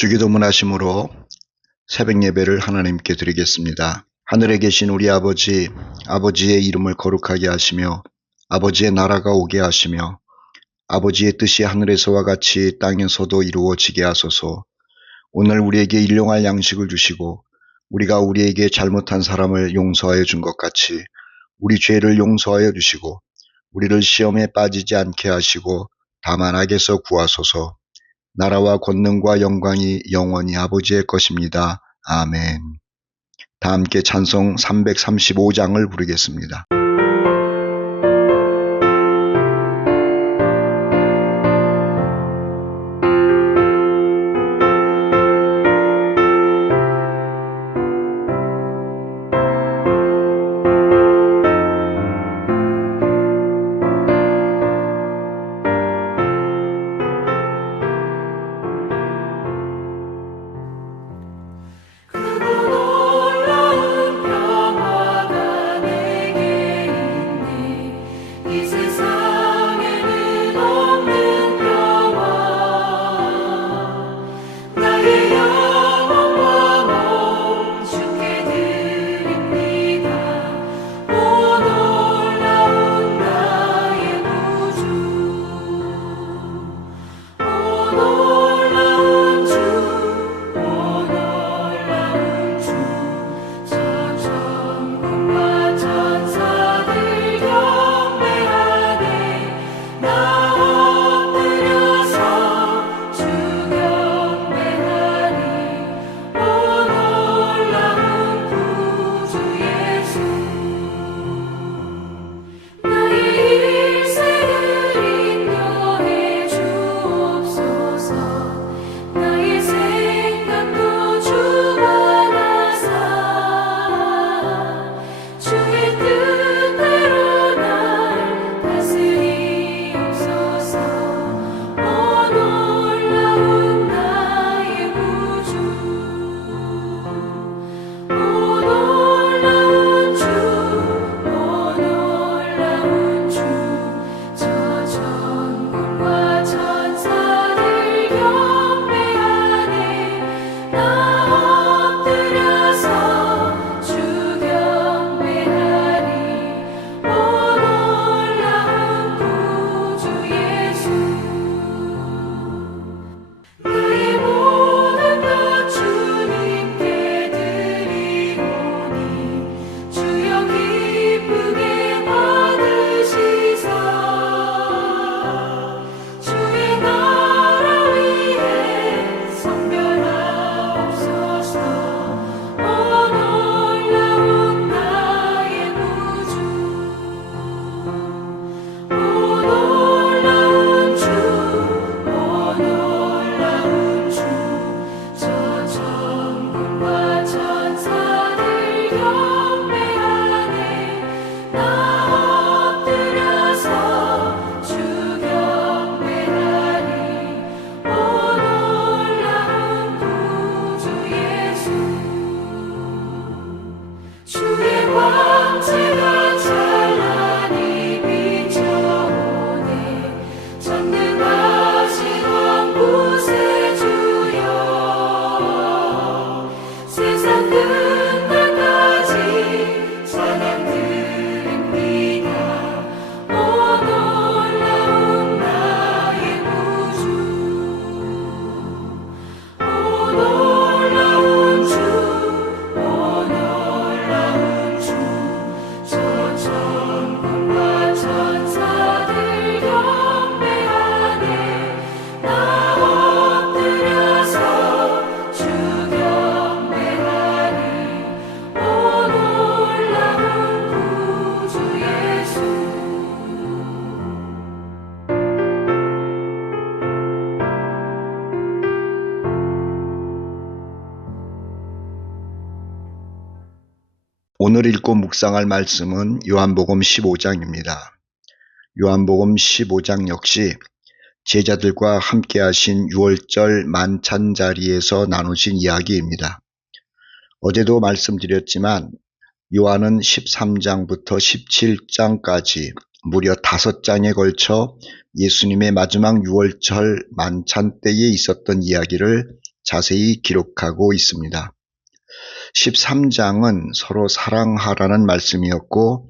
주기도문 하심으로 새벽 예배를 하나님께 드리겠습니다. 하늘에 계신 우리 아버지, 아버지의 이름을 거룩하게 하시며 아버지의 나라가 오게 하시며 아버지의 뜻이 하늘에서와 같이 땅에서도 이루어지게 하소서. 오늘 우리에게 일용할 양식을 주시고 우리가 우리에게 잘못한 사람을 용서하여 준 것 같이 우리 죄를 용서하여 주시고 우리를 시험에 빠지지 않게 하시고 다만 악에서 구하소서. 나라와 권능과 영광이 영원히 아버지의 것입니다. 아멘. 다 함께 찬송 335장을 부르겠습니다. 오늘 읽고 묵상할 말씀은 요한복음 15장입니다. 요한복음 15장 역시 제자들과 함께 하신 6월절 만찬 자리에서 나누신 이야기입니다. 어제도 말씀드렸지만 요한은 13장부터 17장까지 무려 5장에 걸쳐 예수님의 마지막 6월절 만찬 때에 있었던 이야기를 자세히 기록하고 있습니다. 13장은 서로 사랑하라는 말씀이었고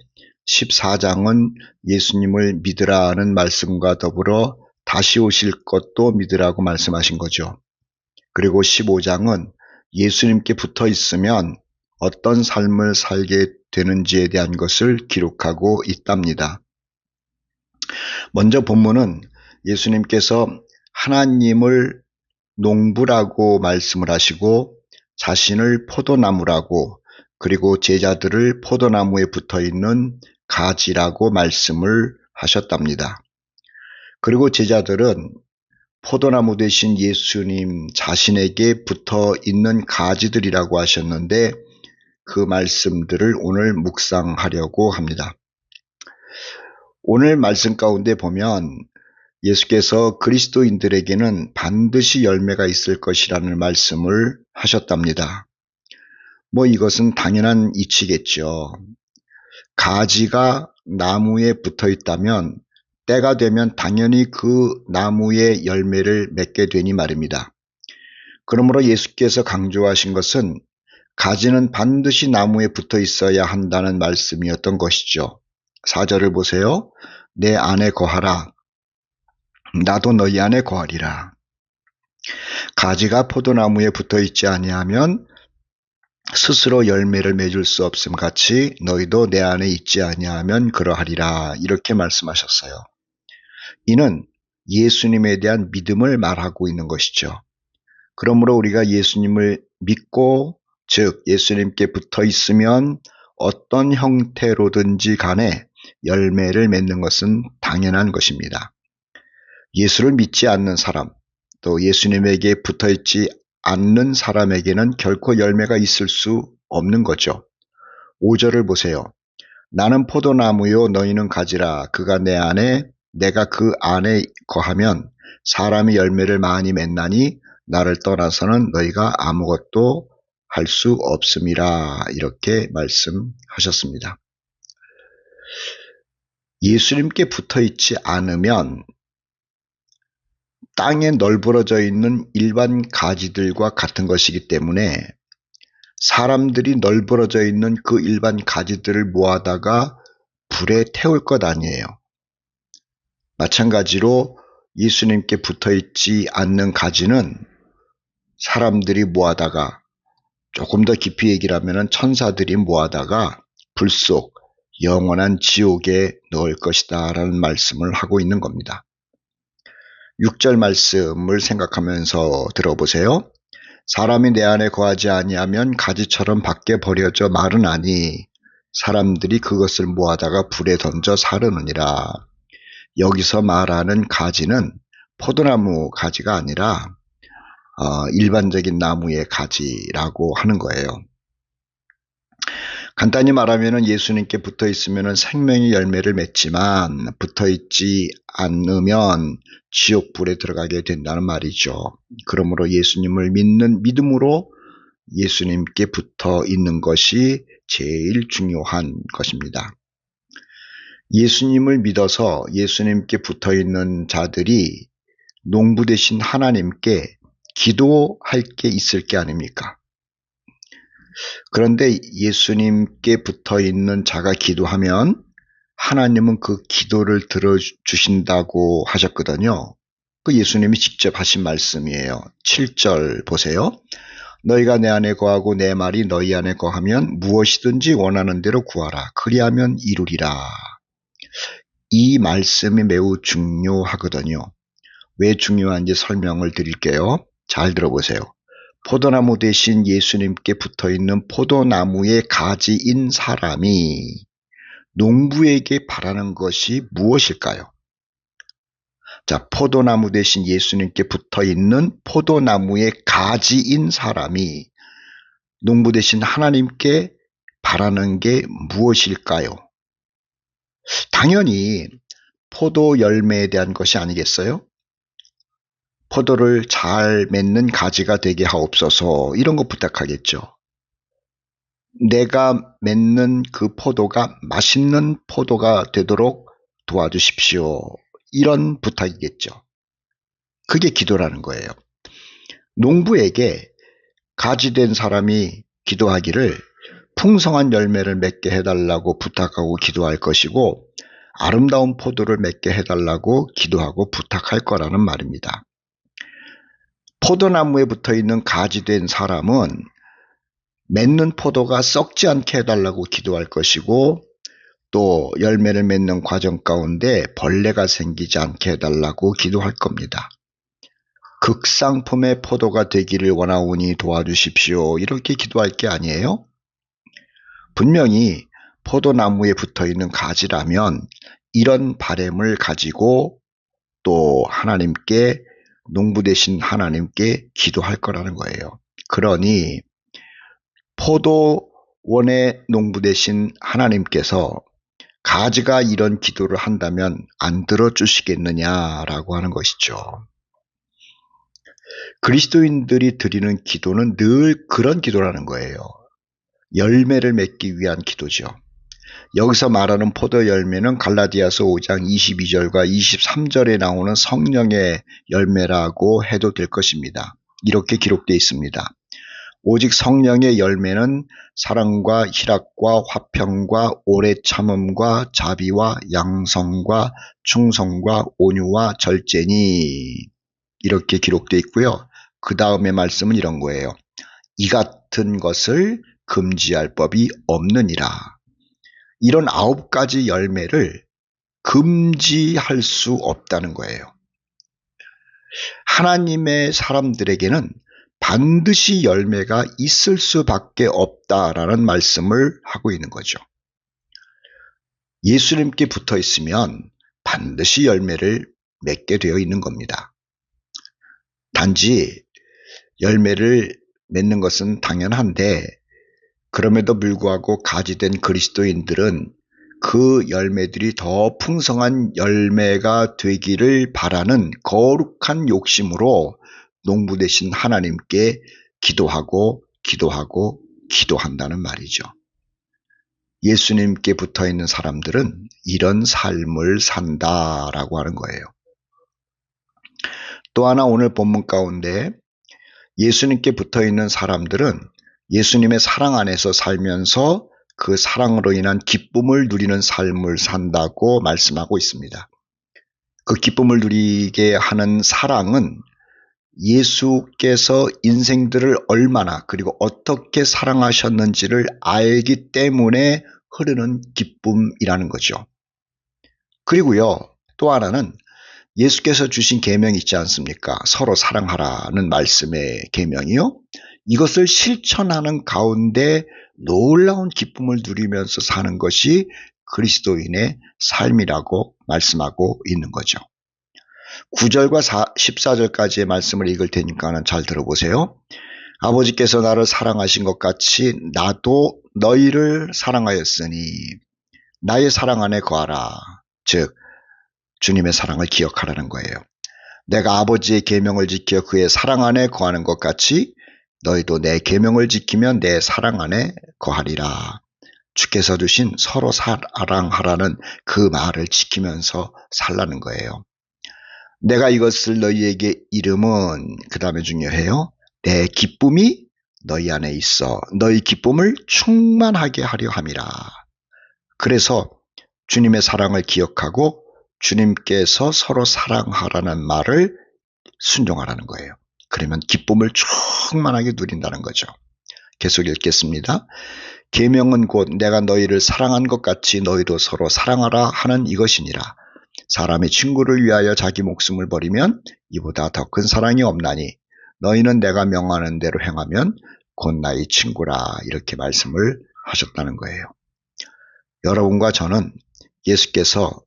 14장은 예수님을 믿으라는 말씀과 더불어 다시 오실 것도 믿으라고 말씀하신 거죠. 그리고 15장은 예수님께 붙어 있으면 어떤 삶을 살게 되는지에 대한 것을 기록하고 있답니다. 먼저 본문은 예수님께서 하나님을 농부라고 말씀을 하시고 자신을 포도나무라고 그리고 제자들을 포도나무에 붙어있는 가지라고 말씀을 하셨답니다. 그리고 제자들은 포도나무 대신 예수님 자신에게 붙어있는 가지들이라고 하셨는데 그 말씀들을 오늘 묵상하려고 합니다. 오늘 말씀 가운데 보면 예수께서 그리스도인들에게는 반드시 열매가 있을 것이라는 말씀을 하셨답니다. 이것은 당연한 이치겠죠. 가지가 나무에 붙어 있다면 때가 되면 당연히 그 나무의 열매를 맺게 되니 말입니다. 그러므로 예수께서 강조하신 것은 가지는 반드시 나무에 붙어 있어야 한다는 말씀이었던 것이죠. 4절을 보세요. 내 안에 거하라. 나도 너희 안에 거하리라. 가지가 포도나무에 붙어 있지 아니하면 스스로 열매를 맺을 수 없음 같이 너희도 내 안에 있지 아니하면 그러하리라. 이렇게 말씀하셨어요. 이는 예수님에 대한 믿음을 말하고 있는 것이죠. 그러므로 우리가 예수님을 믿고 즉 예수님께 붙어 있으면 어떤 형태로든지 간에 열매를 맺는 것은 당연한 것입니다. 예수를 믿지 않는 사람, 또 예수님에게 붙어있지 않는 사람에게는 결코 열매가 있을 수 없는 거죠. 5절을 보세요. 나는 포도나무요 너희는 가지라. 그가 내 안에 내가 그 안에 거하면 사람이 열매를 많이 맺나니 나를 떠나서는 너희가 아무것도 할 수 없음이라. 이렇게 말씀하셨습니다. 예수님께 붙어있지 않으면 땅에 널브러져 있는 일반 가지들과 같은 것이기 때문에 사람들이 널브러져 있는 그 일반 가지들을 모아다가 불에 태울 것 아니에요. 마찬가지로 예수님께 붙어있지 않는 가지는 사람들이 모아다가 조금 더 깊이 얘기를 하면 천사들이 모아다가 불 속 영원한 지옥에 넣을 것이다 라는 말씀을 하고 있는 겁니다. 6절 말씀을 생각하면서 들어보세요. 사람이 내 안에 거하지 아니하면 가지처럼 밖에 버려져 마르나니 사람들이 그것을 모아다가 불에 던져 사르느니라. 여기서 말하는 가지는 포도나무 가지가 아니라 일반적인 나무의 가지라고 하는 거예요. 간단히 말하면 예수님께 붙어 있으면 생명의 열매를 맺지만 붙어 있지 않으면 지옥불에 들어가게 된다는 말이죠. 그러므로 예수님을 믿는 믿음으로 예수님께 붙어 있는 것이 제일 중요한 것입니다. 예수님을 믿어서 예수님께 붙어 있는 자들이 농부 되신 하나님께 기도할 게 있을 게 아닙니까? 그런데 예수님께 붙어 있는 자가 기도하면 하나님은 그 기도를 들어주신다고 하셨거든요. 그 예수님이 직접 하신 말씀이에요. 7절 보세요. 너희가 내 안에 거하고 내 말이 너희 안에 거하면 무엇이든지 원하는 대로 구하라. 그리하면 이루리라. 이 말씀이 매우 중요하거든요. 왜 중요한지 설명을 드릴게요. 잘 들어보세요. 포도나무 대신 예수님께 붙어있는 포도나무의 가지인 사람이 농부에게 바라는 것이 무엇일까요? 자, 포도나무 대신 예수님께 붙어있는 포도나무의 가지인 사람이 농부 대신 하나님께 바라는 게 무엇일까요? 당연히 포도 열매에 대한 것이 아니겠어요? 포도를 잘 맺는 가지가 되게 하옵소서 이런 거 부탁하겠죠. 내가 맺는 그 포도가 맛있는 포도가 되도록 도와주십시오. 이런 부탁이겠죠. 그게 기도라는 거예요. 농부에게 가지된 사람이 기도하기를 풍성한 열매를 맺게 해달라고 부탁하고 기도할 것이고 아름다운 포도를 맺게 해달라고 기도하고 부탁할 거라는 말입니다. 포도나무에 붙어있는 가지된 사람은 맺는 포도가 썩지 않게 해달라고 기도할 것이고 또 열매를 맺는 과정 가운데 벌레가 생기지 않게 해달라고 기도할 겁니다. 극상품의 포도가 되기를 원하오니 도와주십시오. 이렇게 기도할 게 아니에요. 분명히 포도나무에 붙어있는 가지라면 이런 바램을 가지고 또 하나님께 농부 되신 하나님께 기도할 거라는 거예요. 그러니 포도원의 농부 되신 하나님께서 가지가 이런 기도를 한다면 안 들어주시겠느냐라고 하는 것이죠. 그리스도인들이 드리는 기도는 늘 그런 기도라는 거예요. 열매를 맺기 위한 기도죠. 여기서 말하는 포도 열매는 갈라디아서 5장 22절과 23절에 나오는 성령의 열매라고 해도 될 것입니다. 이렇게 기록되어 있습니다. 오직 성령의 열매는 사랑과 희락과 화평과 오래 참음과 자비와 양성과 충성과 온유와 절제니 이렇게 기록되어 있고요. 그 다음에 말씀은 이런 거예요. 이 같은 것을 금지할 법이 없느니라. 이런 9가지 열매를 금지할 수 없다는 거예요. 하나님의 사람들에게는 반드시 열매가 있을 수밖에 없다라는 말씀을 하고 있는 거죠. 예수님께 붙어 있으면 반드시 열매를 맺게 되어 있는 겁니다. 단지 열매를 맺는 것은 당연한데 그럼에도 불구하고 가지된 그리스도인들은 그 열매들이 더 풍성한 열매가 되기를 바라는 거룩한 욕심으로 농부 되신 하나님께 기도하고 기도한다는 말이죠. 예수님께 붙어있는 사람들은 이런 삶을 산다라고 하는 거예요. 또 하나 오늘 본문 가운데 예수님께 붙어있는 사람들은 예수님의 사랑 안에서 살면서 그 사랑으로 인한 기쁨을 누리는 삶을 산다고 말씀하고 있습니다. 그 기쁨을 누리게 하는 사랑은 예수께서 인생들을 얼마나 그리고 어떻게 사랑하셨는지를 알기 때문에 흐르는 기쁨이라는 거죠. 그리고요, 또 하나는 예수께서 주신 계명이 있지 않습니까? 서로 사랑하라는 말씀의 계명이요. 이것을 실천하는 가운데 놀라운 기쁨을 누리면서 사는 것이 그리스도인의 삶이라고 말씀하고 있는 거죠. 9절과 14절까지의 말씀을 읽을 테니까 잘 들어보세요. 아버지께서 나를 사랑하신 것 같이 나도 너희를 사랑하였으니 나의 사랑 안에 거하라. 즉 주님의 사랑을 기억하라는 거예요. 내가 아버지의 계명을 지켜 그의 사랑 안에 거하는 것 같이 너희도 내 계명을 지키면 내 사랑 안에 거하리라. 주께서 주신 서로 사랑하라는 그 말을 지키면서 살라는 거예요. 내가 이것을 너희에게 이름은 그 다음에 중요해요. 내 기쁨이 너희 안에 있어 너희 기쁨을 충만하게 하려 함이라. 그래서 주님의 사랑을 기억하고 주님께서 서로 사랑하라는 말을 순종하라는 거예요. 그러면 기쁨을 충만하게 누린다는 거죠. 계속 읽겠습니다. 계명은 곧 내가 너희를 사랑한 것 같이 너희도 서로 사랑하라 하는 이것이니라. 사람이 친구를 위하여 자기 목숨을 버리면 이보다 더 큰 사랑이 없나니 너희는 내가 명하는 대로 행하면 곧 나의 친구라. 이렇게 말씀을 하셨다는 거예요. 여러분과 저는 예수께서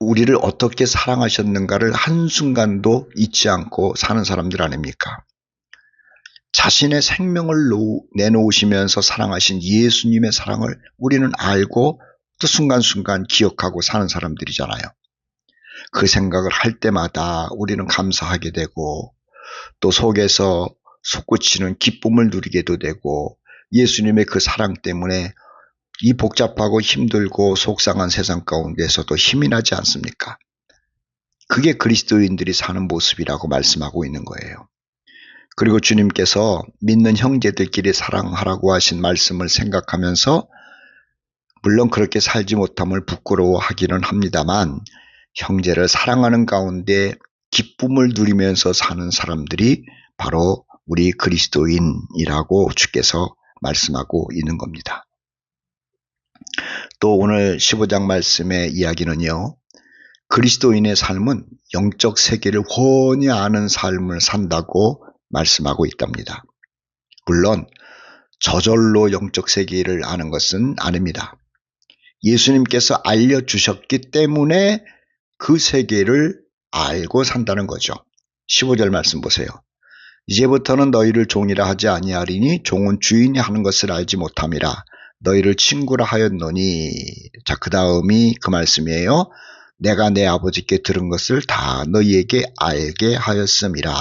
우리를 어떻게 사랑하셨는가를 한순간도 잊지 않고 사는 사람들 아닙니까? 자신의 생명을 내놓으시면서 사랑하신 예수님의 사랑을 우리는 알고 또 순간순간 기억하고 사는 사람들이잖아요. 그 생각을 할 때마다 우리는 감사하게 되고 또 속에서 솟구치는 기쁨을 누리게도 되고 예수님의 그 사랑 때문에 이 복잡하고 힘들고 속상한 세상 가운데서도 힘이 나지 않습니까? 그게 그리스도인들이 사는 모습이라고 말씀하고 있는 거예요. 그리고 주님께서 믿는 형제들끼리 사랑하라고 하신 말씀을 생각하면서 물론 그렇게 살지 못함을 부끄러워하기는 합니다만 형제를 사랑하는 가운데 기쁨을 누리면서 사는 사람들이 바로 우리 그리스도인이라고 주께서 말씀하고 있는 겁니다. 또 오늘 15장 말씀의 이야기는요. 그리스도인의 삶은 영적 세계를 훤히 아는 삶을 산다고 말씀하고 있답니다. 물론 저절로 영적 세계를 아는 것은 아닙니다. 예수님께서 알려주셨기 때문에 그 세계를 알고 산다는 거죠. 15절 말씀 보세요. 이제부터는 너희를 종이라 하지 아니하리니 종은 주인이 하는 것을 알지 못함이라 너희를 친구라 하였노니. 자, 그 다음이 그 말씀이에요. 내가 내 아버지께 들은 것을 다 너희에게 알게 하였음이라.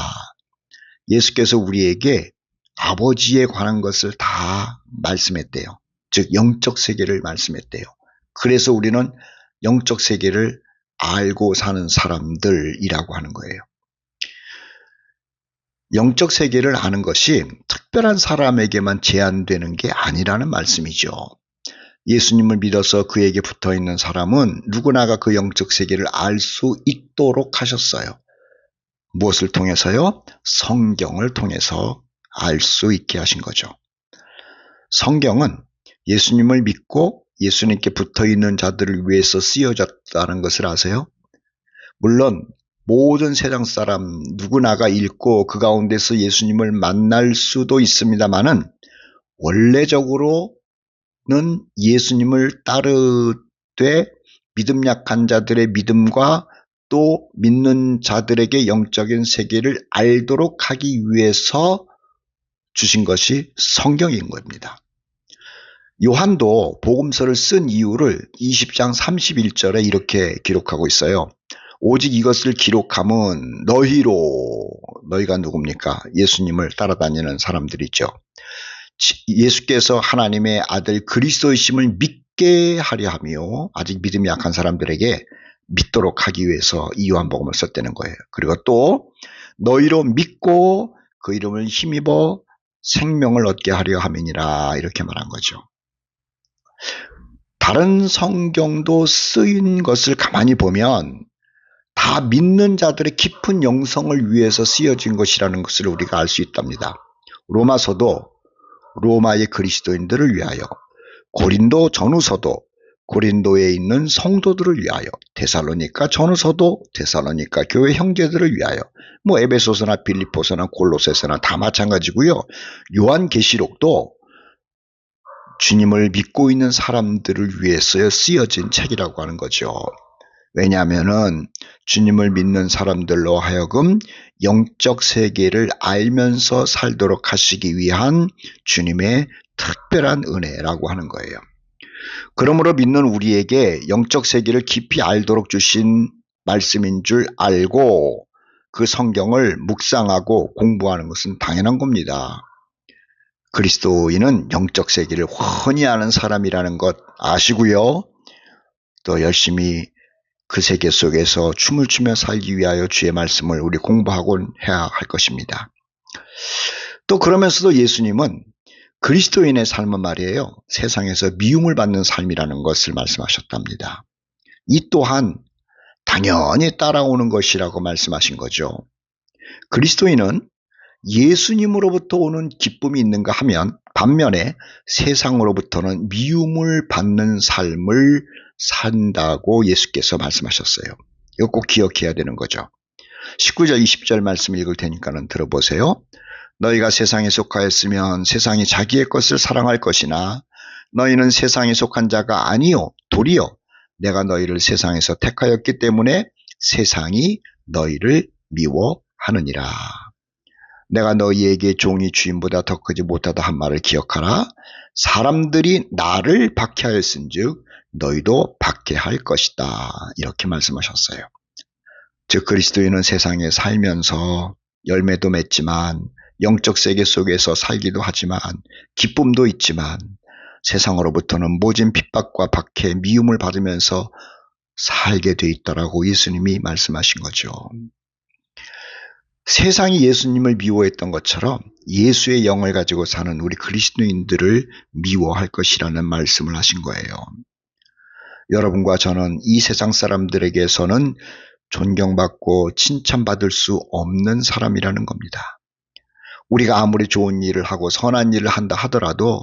예수께서 우리에게 아버지에 관한 것을 다 말씀했대요. 즉 영적 세계를 말씀했대요. 그래서 우리는 영적 세계를 알고 사는 사람들이라고 하는 거예요. 영적 세계를 아는 것이 특별한 사람에게만 제한되는 게 아니라는 말씀이죠. 예수님을 믿어서 그에게 붙어있는 사람은 누구나가 그 영적 세계를 알 수 있도록 하셨어요. 무엇을 통해서요? 성경을 통해서 알 수 있게 하신 거죠. 성경은 예수님을 믿고 예수님께 붙어있는 자들을 위해서 쓰여졌다는 것을 아세요? 물론 모든 세상 사람 누구나가 읽고 그 가운데서 예수님을 만날 수도 있습니다만은 원래적으로는 예수님을 따르되 믿음 약한 자들의 믿음과 또 믿는 자들에게 영적인 세계를 알도록 하기 위해서 주신 것이 성경인 겁니다. 요한도 복음서를 쓴 이유를 20장 31절에 이렇게 기록하고 있어요. 오직 이것을 기록함은 너희가 누굽니까? 예수님을 따라다니는 사람들이죠. 예수께서 하나님의 아들 그리스도이심을 믿게 하려 하며 아직 믿음이 약한 사람들에게 믿도록 하기 위해서 이 요한복음을 썼다는 거예요. 그리고 또 너희로 믿고 그 이름을 힘입어 생명을 얻게 하려 함이니라 이렇게 말한 거죠. 다른 성경도 쓰인 것을 가만히 보면 다 믿는 자들의 깊은 영성을 위해서 쓰여진 것이라는 것을 우리가 알 수 있답니다. 로마서도 로마의 그리스도인들을 위하여, 고린도 전후서도 고린도에 있는 성도들을 위하여, 데살로니가 전후서도 데살로니가 교회 형제들을 위하여, 에베소서나 빌립보서나 골로새서나 다 마찬가지고요. 요한계시록도 주님을 믿고 있는 사람들을 위해서 쓰여진 책이라고 하는 거죠. 왜냐하면은 주님을 믿는 사람들로 하여금 영적 세계를 알면서 살도록 하시기 위한 주님의 특별한 은혜라고 하는 거예요. 그러므로 믿는 우리에게 영적 세계를 깊이 알도록 주신 말씀인 줄 알고 그 성경을 묵상하고 공부하는 것은 당연한 겁니다. 그리스도인은 영적 세계를 훤히 아는 사람이라는 것 아시고요. 또 열심히 그 세계 속에서 춤을 추며 살기 위하여 주의 말씀을 우리 공부하고 해야 할 것입니다. 또 그러면서도 예수님은 그리스도인의 삶은 말이에요. 세상에서 미움을 받는 삶이라는 것을 말씀하셨답니다. 이 또한 당연히 따라오는 것이라고 말씀하신 거죠. 그리스도인은 예수님으로부터 오는 기쁨이 있는가 하면 반면에 세상으로부터는 미움을 받는 삶을 산다고 예수께서 말씀하셨어요. 이거 꼭 기억해야 되는 거죠. 19절 20절 말씀 읽을 테니까는 들어보세요. 너희가 세상에 속하였으면 세상이 자기의 것을 사랑할 것이나 너희는 세상에 속한 자가 아니요 도리어 내가 너희를 세상에서 택하였기 때문에 세상이 너희를 미워하느니라. 내가 너희에게 종이 주인보다 더 크지 못하다 한 말을 기억하라. 사람들이 나를 박해하였은즉 너희도 박해할 것이다. 이렇게 말씀하셨어요. 즉 그리스도인은 세상에 살면서 열매도 맺지만 영적 세계 속에서 살기도 하지만 기쁨도 있지만 세상으로부터는 모진 핍박과 박해, 미움을 받으면서 살게 돼 있다라고 예수님이 말씀하신 거죠. 세상이 예수님을 미워했던 것처럼 예수의 영을 가지고 사는 우리 그리스도인들을 미워할 것이라는 말씀을 하신 거예요. 여러분과 저는 이 세상 사람들에게서는 존경받고 칭찬받을 수 없는 사람이라는 겁니다. 우리가 아무리 좋은 일을 하고 선한 일을 한다 하더라도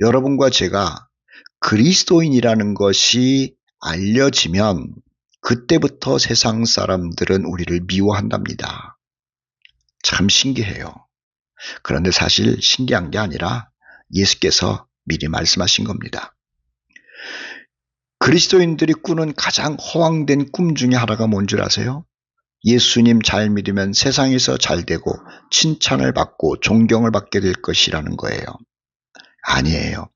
여러분과 제가 그리스도인이라는 것이 알려지면 그때부터 세상 사람들은 우리를 미워한답니다. 참 신기해요. 그런데 사실 신기한 게 아니라 예수께서 미리 말씀하신 겁니다. 그리스도인들이 꾸는 가장 허황된 꿈 중에 하나가 뭔 줄 아세요? 예수님 잘 믿으면 세상에서 잘 되고 칭찬을 받고 존경을 받게 될 것이라는 거예요. 아니에요.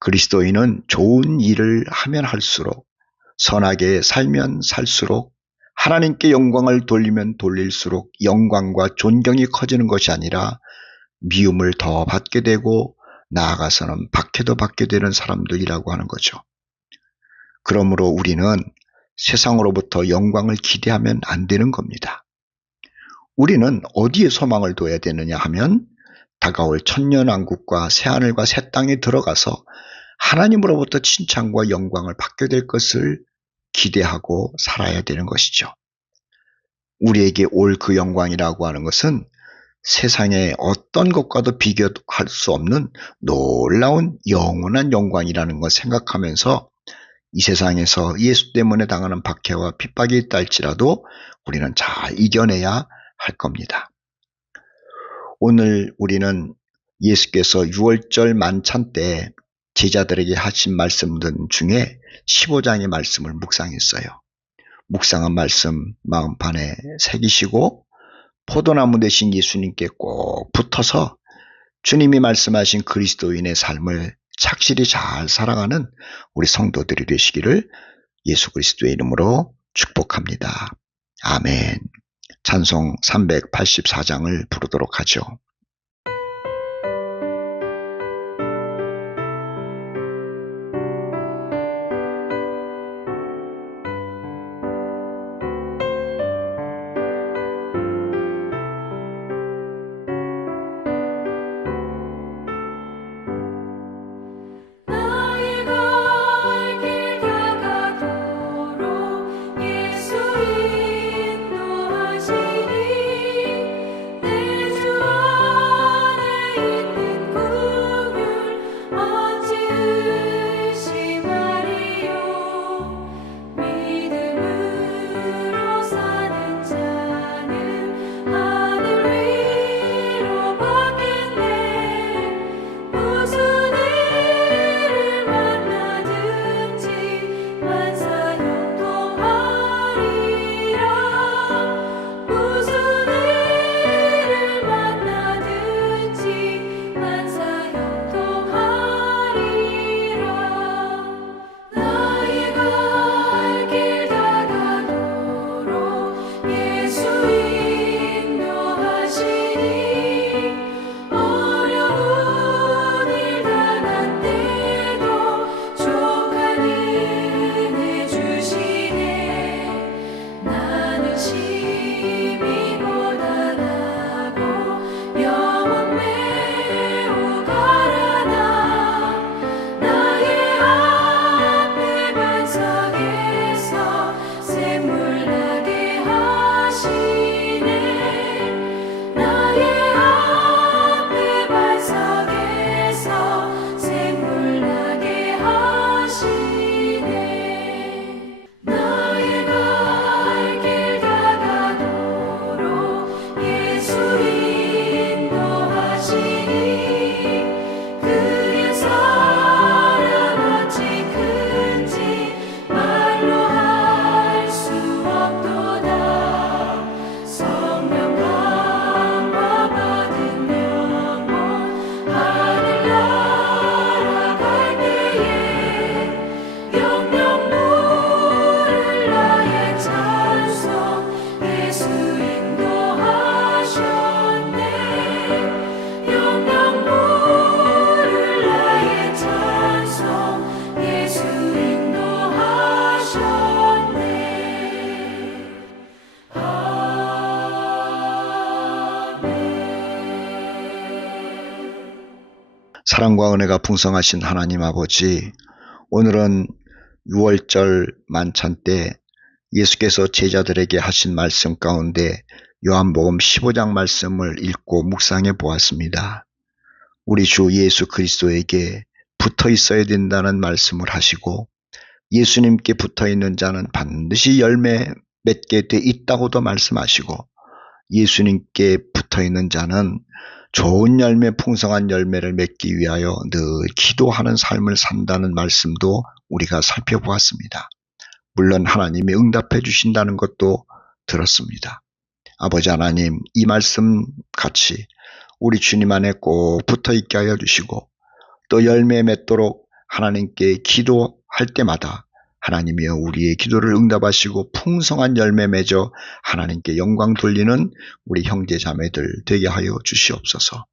그리스도인은 좋은 일을 하면 할수록, 선하게 살면 살수록, 하나님께 영광을 돌리면 돌릴수록 영광과 존경이 커지는 것이 아니라 미움을 더 받게 되고 나아가서는 박해도 받게 되는 사람들이라고 하는 거죠. 그러므로 우리는 세상으로부터 영광을 기대하면 안 되는 겁니다. 우리는 어디에 소망을 둬야 되느냐 하면 다가올 천년왕국과 새하늘과 새 땅에 들어가서 하나님으로부터 칭찬과 영광을 받게 될 것을 기대하고 살아야 되는 것이죠. 우리에게 올 그 영광이라고 하는 것은 세상의 어떤 것과도 비교할 수 없는 놀라운 영원한 영광이라는 것 생각하면서 이 세상에서 예수 때문에 당하는 박해와 핍박이 있다 할지라도 우리는 잘 이겨내야 할 겁니다. 오늘 우리는 예수께서 6월절 만찬 때 제자들에게 하신 말씀들 중에 15장의 말씀을 묵상했어요. 묵상한 말씀 마음판에 새기시고 포도나무 되신 예수님께 꼭 붙어서 주님이 말씀하신 그리스도인의 삶을 착실히 잘 살아가는 우리 성도들이 되시기를 예수 그리스도의 이름으로 축복합니다. 아멘. 찬송 384장을 부르도록 하죠. 예수 인도하시니 내 주 사랑과 은혜가 풍성하신 하나님 아버지, 오늘은 6월절 만찬 때 예수께서 제자들에게 하신 말씀 가운데 요한복음 15장 말씀을 읽고 묵상해 보았습니다. 우리 주 예수 그리스도에게 붙어 있어야 된다는 말씀을 하시고, 예수님께 붙어 있는 자는 반드시 열매 맺게 돼 있다고도 말씀하시고, 예수님께 붙어 있는 자는 좋은 열매, 풍성한 열매를 맺기 위하여 늘 기도하는 삶을 산다는 말씀도 우리가 살펴보았습니다. 물론 하나님이 응답해 주신다는 것도 들었습니다. 아버지 하나님, 이 말씀 같이 우리 주님 안에 꼭 붙어 있게 하여 주시고, 또 열매 맺도록 하나님께 기도할 때마다 하나님이여 우리의 기도를 응답하시고 풍성한 열매 맺어 하나님께 영광 돌리는 우리 형제 자매들 되게 하여 주시옵소서.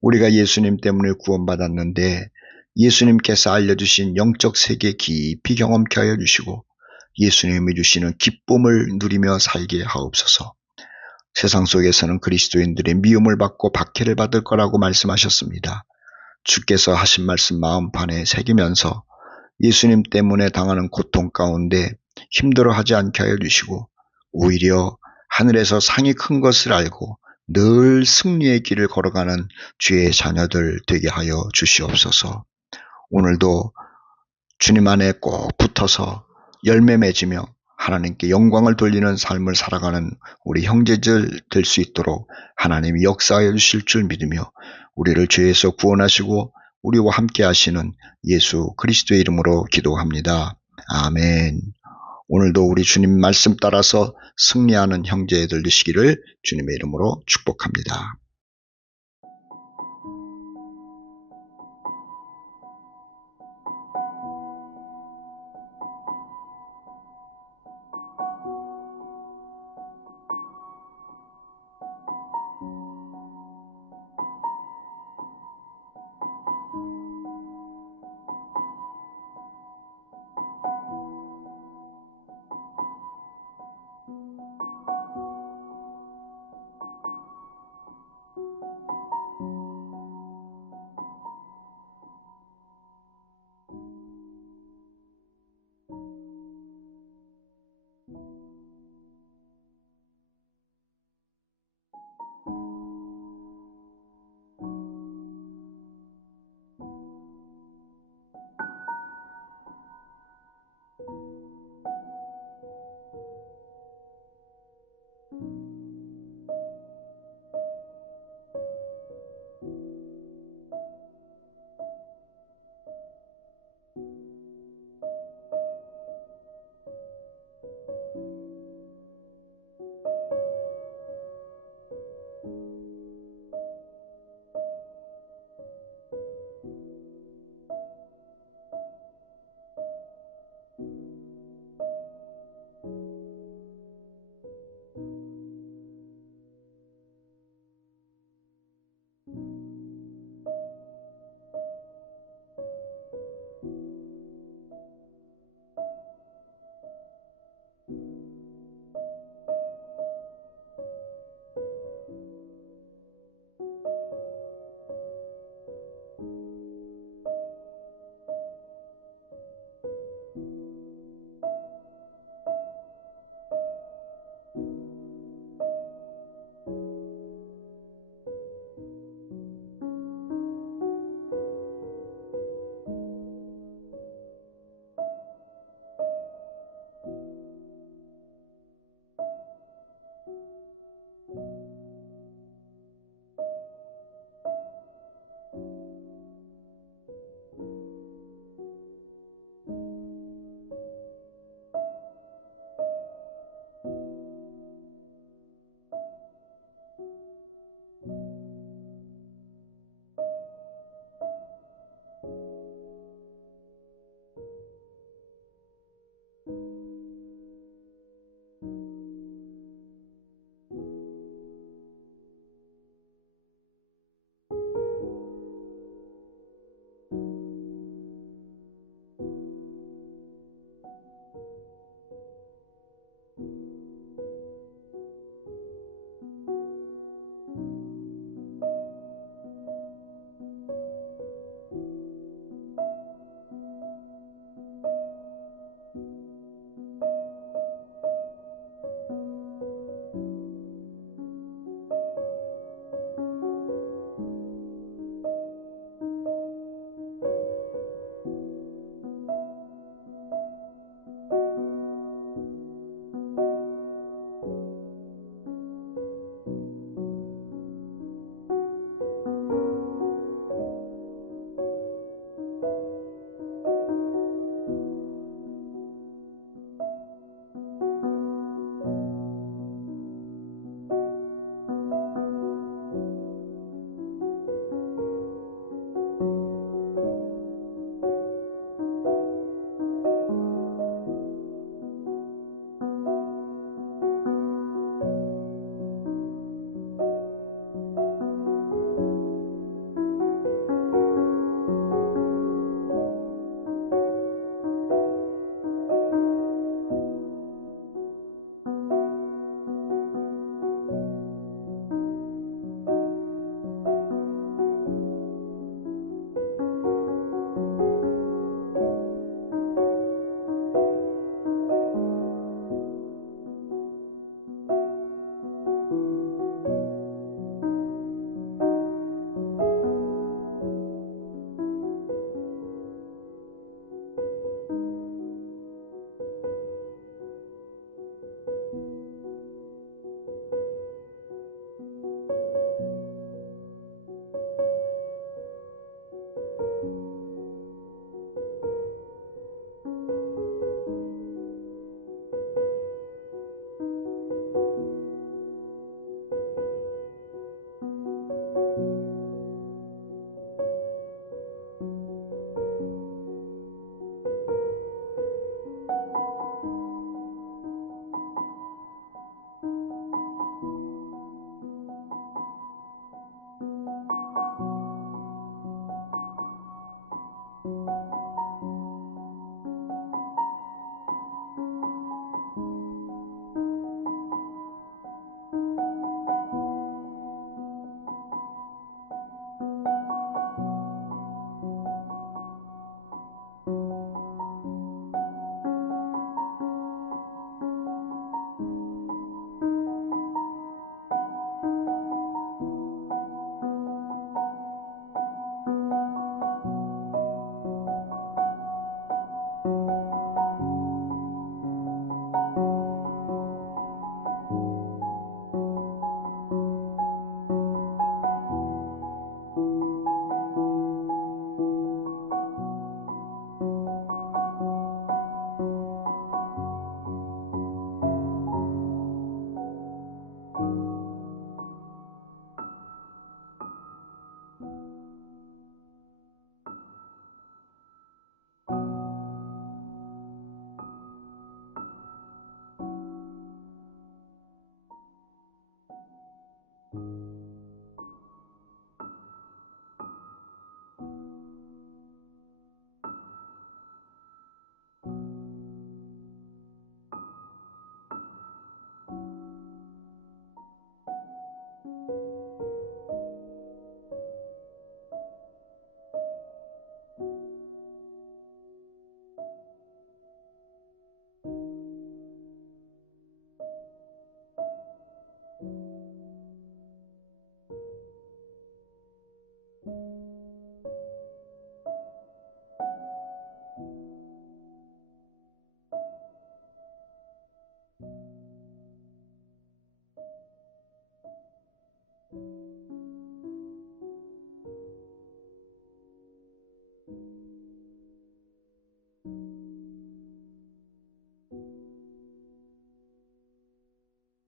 우리가 예수님 때문에 구원받았는데 예수님께서 알려주신 영적 세계 깊이 경험케 하여 주시고 예수님이 주시는 기쁨을 누리며 살게 하옵소서. 세상 속에서는 그리스도인들의 미움을 받고 박해를 받을 거라고 말씀하셨습니다. 주께서 하신 말씀 마음판에 새기면서 예수님 때문에 당하는 고통 가운데 힘들어하지 않게 하여 주시고 오히려 하늘에서 상이 큰 것을 알고 늘 승리의 길을 걸어가는 주의 자녀들 되게 하여 주시옵소서. 오늘도 주님 안에 꼭 붙어서 열매 맺으며 하나님께 영광을 돌리는 삶을 살아가는 우리 형제들 될 수 있도록 하나님이 역사하여 주실 줄 믿으며 우리를 죄에서 구원하시고 우리와 함께 하시는 예수 그리스도의 이름으로 기도합니다. 아멘. 오늘도 우리 주님 말씀 따라서 승리하는 형제들 되시기를 주님의 이름으로 축복합니다.